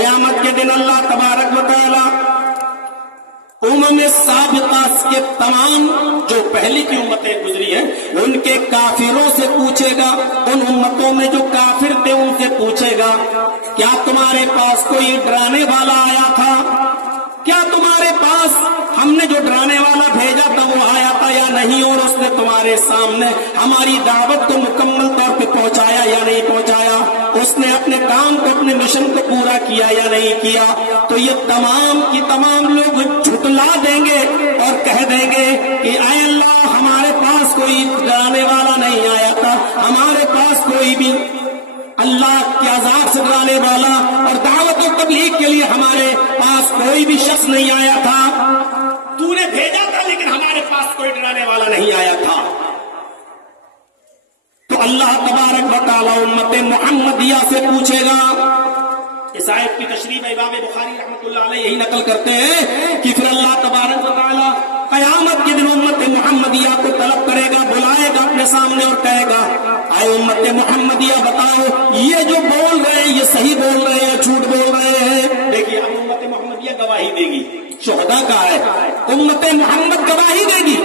क़यामत के दिन अल्लाह तबारक व तआला उम्म साबिक़ा के तमाम जो पहली की उम्मतें गुजरी हैं उनके काफिरों से पूछेगा, उन उम्मतों में जो काफिर थे उनसे पूछेगा, क्या तुम्हारे पास कोई डराने वाला आया था? क्या तुम्हारे पास हमने जो डराने वाला भेजा था वो आया था या नहीं? और उसने तुम्हारे सामने हमारी दावत को मुकम्मल तौर पे पहुंचाया या नहीं पहुंचाया? उसने अपने काम को, अपने मिशन को पूरा किया या नहीं किया? तो ये तमाम की तमाम लोग झुटला देंगे और कह देंगे कि ऐ अल्लाह, हमारे पास कोई डराने वाला नहीं आया था, हमारे पास कोई भी अल्लाह के अज़ाब से डराने वाला और दावत और तबलीग के लिए हमारे पास कोई भी शख्स नहीं आया था। तूने भेजा था लेकिन हमारे पास कोई डराने वाला नहीं आया था। तो अल्लाह तबारक व तआला उम्मत मुहम्मदिया से पूछेगा। इस आयत की तशरीह इमाम बुखारी रहमतुल्लाह अलैह यही नकल करते हैं कि फिर अल्लाह तबारक व तआला क़यामत के दिन उम्मत मुहम्मदिया को तलब करेगा, बुलाएगा अपने सामने और कहेगा, आए उम्मत मुहम्मदिया बताओ, ये जो बोल रहे हैं ये सही बोल रहे हैं, झूठ बोल रहे हैं? देखिए, अब उम्मत मुहम्मदिया गवाही देगी, शुहदा का है, उम्मत मुहम्मद गवाही देगी।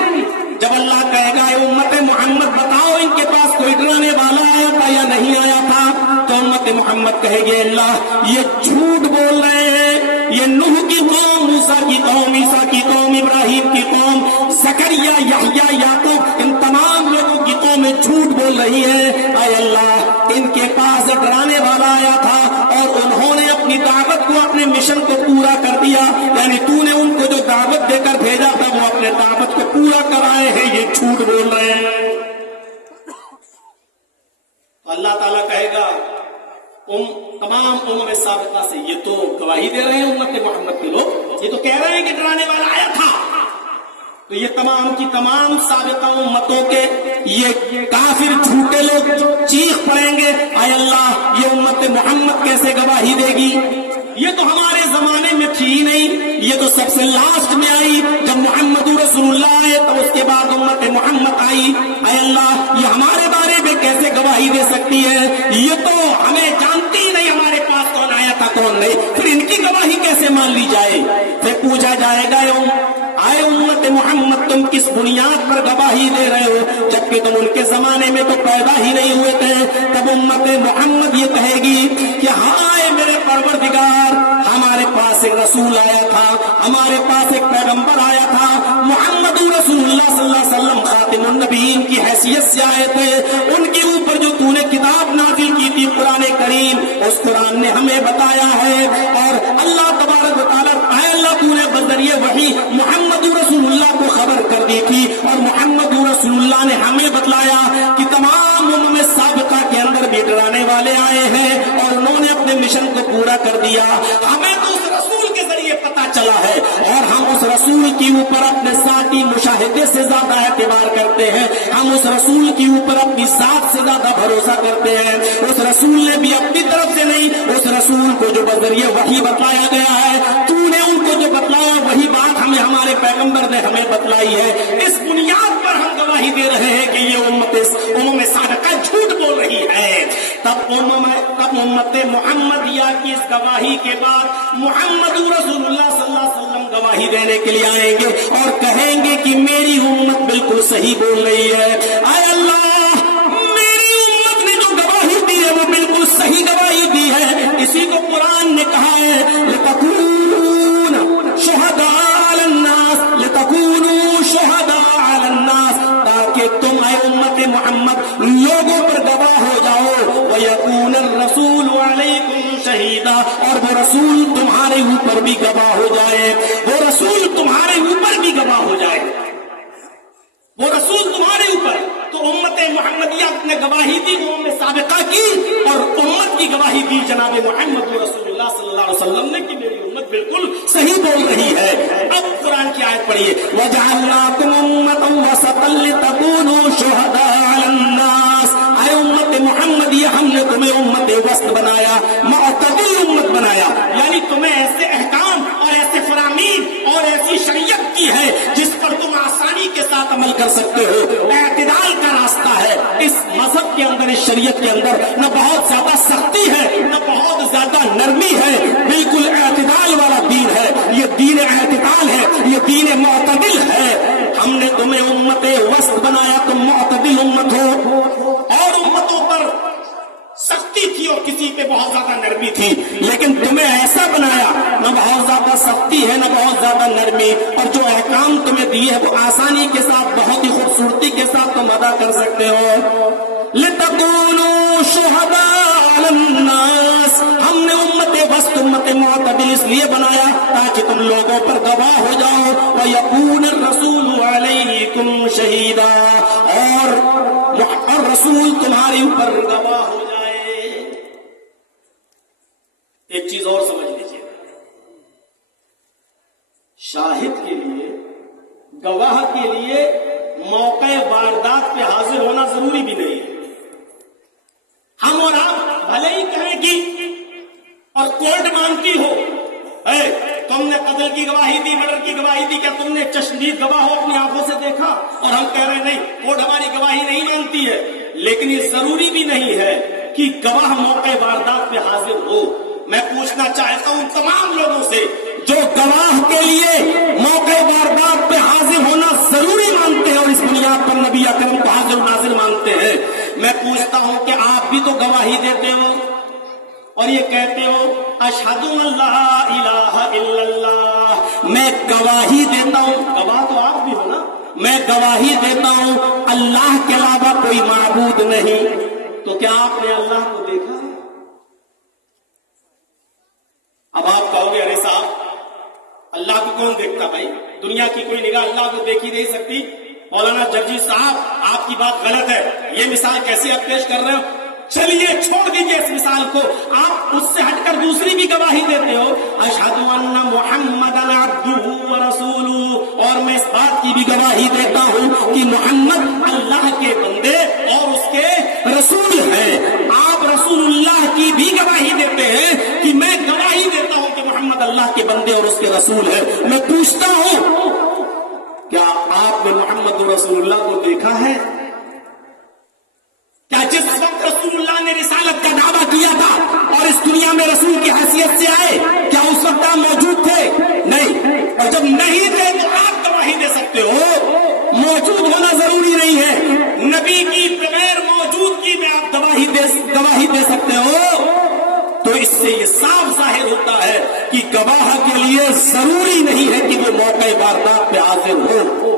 जब अल्लाह कहेगा उम्मत मुहम्मद बताओ, इनके पास कोई डराने वाला आया था या नहीं आया था? तो उम्मत मुहम्मद कहेगी, अल्लाह ये झूठ बोल रहे हैं, ये नूह की कौम, मूसा की कौम, ईसा की कौम, इब्राहिम की कौम, ज़करिया, यहया, याकूब, इन तमाम लोगों की कौमें झूठ बोल रही है। आय अल्लाह, इनके पास डराने वाला आया था और उन्होंने अपनी दावत को, अपने मिशन को पूरा कर दिया, यानी तूने उनको जो दावत देकर भेजा था वो अपने दावत को पूरा कराए हैं, ये झूठ बोल रहे हैं। अल्लाह ताला कहेगा तमाम उम्म साबिक़ा से, ये तो गवाही दे रहे हैं उम्मत मोहम्मद के लोग, ये तो कह रहे हैं कि डराने वाला आया था। तो ये तमाम की तमाम साबिक़ा उम्मतों के ये काफिर झूठे लोग चीख पड़ेंगे, आय अल्लाह, ये उम्मत मोहम्मद कैसे गवाही देगी? ये तो हमारे जमाने में थी ही नहीं, ये तो सबसे लास्ट में आई। जब मोहम्मद रसूलुल्लाह आए तो उसके बाद उम्मत मोहम्मद आई। आय अल्लाह, ये हमारे बारे में कैसे गवाही दे सकती है? ये तो हमें जानती ही नहीं हमारे पास कौन आया था कौन नहीं, फिर इनकी गवाही कैसे मान ली जाए? फिर पूछा जाएगा, आए उम्मत मोहम्मद, तुम किस बुनियाद पर गवाही दे रहे हो, जबकि तुम उनके जमाने में तो पैदा ही नहीं हुए थे? तब उम्मत मोहम्मद ये कहेगी कि हाय मेरे परवरदिगार, हमारे पास एक रसूल आया था, हमारे पास एक पैगंबर आया था, मोहम्मद रसूलुल्लाह सल्लल्लाहु अलैहि वसल्लम खातिमुन नबीयीन की हैसियत से आए थे। उनके ऊपर जो तूने किताब नाज़िल की थी कुरान करीम, उस कुरान ने हमें बताया है। और अल्लाह तबारक व तआला, अल्लाह तूने बज़रिए वही मोहम्मद रसूलुल्लाह को खबर कर दी थी और मोहम्मद रसूलुल्लाह ने हमें बतलाया कि तमाम उम्म साबिक़ा के अंदर भी डराने वाले आए हैं और उन्होंने अपने मिशन को पूरा कर दिया। हमें तो उस रसूल के जरिए पता चला है और हम उस रसूल के ऊपर अपने ज़ाती मुशाहिदे से ज्यादा एतबार करते हैं, हम उस रसूल के ऊपर अपनी ज़ात से ज्यादा भरोसा करते हैं। उस रसूल ने भी अपनी तरफ से नहीं, उस रसूल को जो बज़रिए वही बतलाया गया है, तूने उनको जो बतलाया वही बात हमें हमारे पैगंबर ने हमें बतलाई है। इस बुनियाद पर हम गवाही दे रहे हैं कि ये उम्मत साबिक़ा झूठ बोल रही है। तब उम्मत मुहम्मदिया की इस गवाही के बाद मोहम्मद रसूलुल्लाह सल्लल्लाहु अलैहि वसल्लम गवाही देने के लिए आएंगे और कहेंगे कि मेरी उम्मत बिल्कुल सही बोल रही है। आय अल्लाह, मेरी उम्मत ने जो गवाही दी है वो बिल्कुल सही गवाही दी है। इसी को कुरान ने कहा है, लितकून शुहदा अलन्नास, लितकूनु शुहदा अलन्नास, ताकि तुम आए उम्मत मोहम्मद लोगों पर गवाह हो जाओ। व यकून रसूल अलैकुम शहीदा, और वो रसूल तुम्हारे ऊपर भी गवाह हो जाए, वो रसूल तुम्हारे ऊपर भी गवाह हो जाए, वो रसूल तुम्हारे ऊपर। तो उम्मत मुहम्मदिया ने गवाही दी उम्म साबिक़ा की और उम्मत की गवाही दी जनाब मोहम्मद रसूलुल्लाह सल्लल्लाहु अलैहि वसल्लम ने कि मेरी उम्मत बिल्कुल सही बोल रही है। अब कुरान की आयत पढ़िए, वजअलनाकुम उम्मतन वसतन लितकूनु शुहदा अलन्नास। आए उम्मत मुहम्मदिया, हमने तुम्हें उम्मत वसत बनाया, मुअतदिल उम्मत बनाया, यानी तुम्हें ऐसे अहकाम और ऐसे फरामीन और ऐसी शरीयत की है जिस पर तुम आसानी के साथ अमल कर सकते हो। एतदाल का रास्ता है इस मजहब के अंदर, इस शरीयत के अंदर, न बहुत ज्यादा सख्ती है न बहुत زیادہ نرمی ہے، بالکل اعتدال والا دین ہے، یہ دین اعتدال ہے، یہ دین معتدل ہے۔ ہم نے تمہیں امت وسط بنایا، تم معتدل امت ہو۔ اور امتوں پر سختی تھی اور کسی پہ بہت زیادہ نرمی تھی، لیکن تمہیں ایسا بنایا، نہ بہت زیادہ سختی ہے نہ بہت زیادہ نرمی، اور جو احکام تمہیں دیے ہیں وہ آسانی کے ساتھ، بہت ہی خوبصورتی کے ساتھ تم ادا کر سکتے ہو۔ لِتَكُونُوا شُهَدَاءَ عَلَى النَّاسِ، ہم نے امت وسط، امت معتدل اس لیے بنایا تاکہ تم لوگوں پر گواہ ہو جاؤ، وَيَكُونَ الرَّسُولُ عَلَيْكُمْ شَهِيدًا، اور رسول تمہارے اوپر گواہ ہو جائے۔ ایک چیز اور سمجھ لیجیے، شاہد کے لیے، گواہ کے لیے موقع واردات پہ حاضر ہونا ضروری بھی نہیں ہے۔ ہم اور آپ بھلے ہی کہیں کہ اور کورٹ مانتی ہو، تم نے قتل کی گواہی دی، مرڈر کی گواہی دی، کیا تم نے چشمدید گواہ ہو اپنی آنکھوں سے دیکھا؟ اور ہم کہہ رہے ہیں نہیں، کورٹ ہماری گواہی نہیں مانتی ہے، لیکن یہ ضروری بھی نہیں ہے کہ گواہ موقع واردات پہ حاضر ہو۔ میں پوچھنا چاہتا ہوں تمام لوگوں سے جو گواہ کے لیے موقع واردات پہ حاضر ہونا ضروری مانتے ہیں اور اس بنیاد پر نبی اکرم کو حاضر ناظر مانتے ہیں، میں پوچھتا ہوں کہ آپ بھی تو گواہی دیتے ہو اور یہ کہتے ہو اشہد ان لا الہ الا اللہ، میں گواہی دیتا ہوں، گواہ تو آپ بھی ہو نا، میں گواہی دیتا ہوں اللہ کے علاوہ کوئی معبود نہیں، تو کیا آپ نے اللہ کو دیکھا؟ اب آپ کہو گے ارے صاحب اللہ کو کون دیکھتا بھائی، دنیا کی کوئی نگاہ اللہ کو دیکھی نہیں سکتی۔ مولانا جرجی صاحب آپ کی بات غلط ہے، یہ مثال کیسے آپ پیش کر رہے ہو؟ چلیے چھوڑ دیجئے اس مثال کو، آپ اس سے ہٹ کر دوسری بھی گواہی دیتے ہو، اشہد ان محمدًا عبدہ ورسولہ، اور میں اس بات کی بھی گواہی دیتا ہوں کہ محمد اللہ کے بندے اور اس کے رسول ہیں۔ آپ رسول اللہ کی بھی گواہی دیتے ہیں کہ میں گواہی دیتا ہوں کہ محمد اللہ کے بندے اور اس کے رسول ہیں۔ میں پوچھتا ہوں کیا آپ نے محمد رسول اللہ کو دیکھا ہے؟ کیا جس وقت رسول اللہ نے رسالت کا دعویٰ کیا تھا اور اس دنیا میں رسول کی حیثیت سے آئے، کیا اس وقت آپ موجود تھے؟ نہیں، اور جب نہیں تھے تو آپ گواہی دے سکتے ہو، موجود ہونا ضروری نہیں ہے، نبی کی بغیر موجودگی میں آپ گواہی دے سکتے ہو۔ تو اس سے یہ صاف ظاہر ہوتا ہے کہ گواہ کے لیے ضروری نہیں ہے کہ وہ موقع واردات پہ حاضر ہو۔